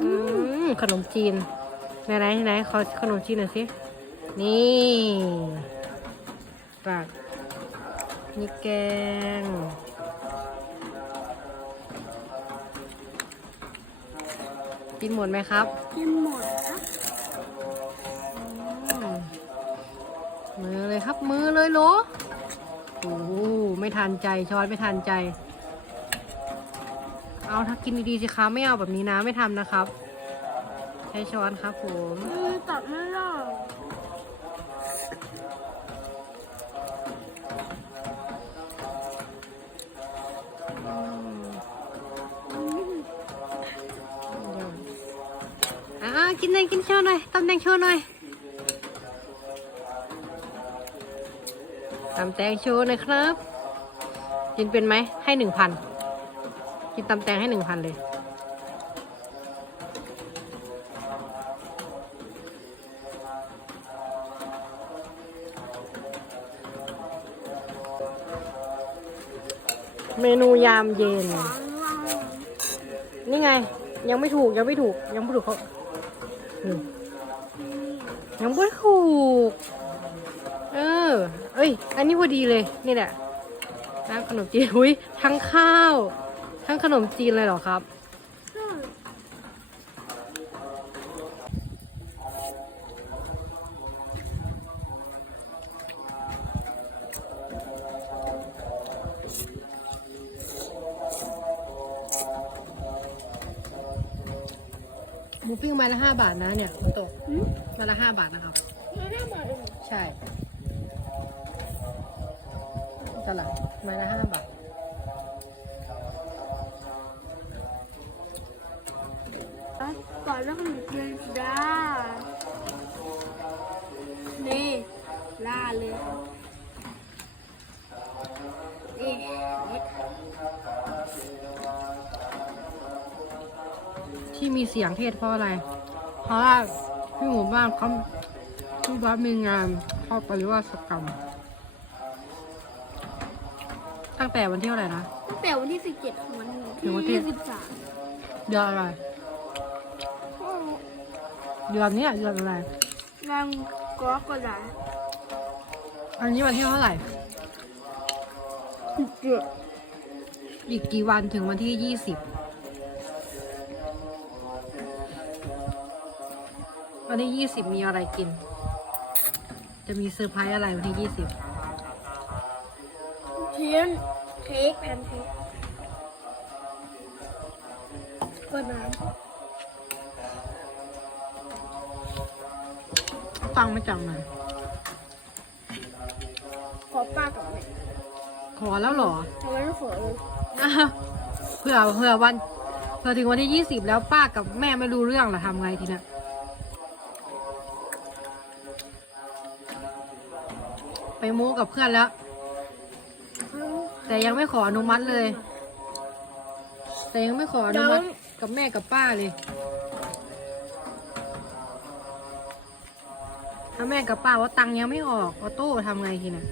อืมขนมจีนไหนไหนไหนขอขนมจีนหน่อยสิ นี่ตักนี่แกง กินหมดไหมครับ กินหมดครับอืมมือเลยครับมือเลยเหรอโอ้โหไม่ทันใจช้อนไม่ทันใจ เอาถ้ากินดีๆสิคะไม่เอาแบบนี้นะไม่ทำนะครับ ใช้ช้อนครับผมอืมตัดไม่ได้อ่ากินเลยกินโชว์หน่อยตำแตงโชว์หน่อยตำแตงโชว์หน่อยครับ กินเป็นไหมให้หนึ่งพัน กินตำแตงให้หนึ่งพันเลย เมนูยามเย็น นี่ไง ยังไม่ถูกยังไม่ถูกยังไม่ถูกเขายังไม่ถูก เออ เอ้ย อันนี้พอดีเลย นี่แหละน้ำขนมจีนอุ้ยทั้งข้าว ทั้งขนมจีนเลยเหรอครับใช่หมูปิ้งไม้ละห้าบาทนะเนี่ยมันตกอืมไม้ละห้าบาทนะครับ ไม่ได้หมดเลยใช่ ตลาดไม้ละห้าบาท อนแล้วขนมจีนจ้านี่ล่าเลยนี่นี่ที่มีเสียงเทศเพราะอะไร เพราะว่าที่หมู่บ้านเขาที่วัดมีงานเข้าปริวาสกรรม ตั้งแต่วันที่เท่าไหร่นะ ตั้งแต่วันที่สิบเจ็ดถึงวันถึงวันที่ที่ยี่สิบสามเดือนอะไร เดือนเนี้ยเดือนอะไรงานกรกฎาอันนี้วันที่เท่าไหร่ สิบเจ็ดอีกกี่วันถึงวันที่ยี่สิบ วันที่ยี่สิบมีอะไรกิน จะมีเซอร์ไพรส์อะไรวันที่ยี่สิบ เทียนเค้กแพนเค้กก็น้ ฟังไม่จังเลยำขอป้ากับแม่ขอแล้วเหรอทำไมไม่ขอเลยอะเผื่อเผื่อวันเผื่อถึงวันที่ยี่สิบแล้วป้ากับแม่ไม่รู้เรื่องล่ะทำไงทีเนี้ยไปโม้กับเพื่อนแล้ว แต่ยังไม่ขออนุมัติเลย แต่ยังไม่ขออนุมัติกับแม่กับป้าเลย ถ้าแม่กับป้าว่าตังค์ยังไม่ออกออโต้ทำไงทีน่ะ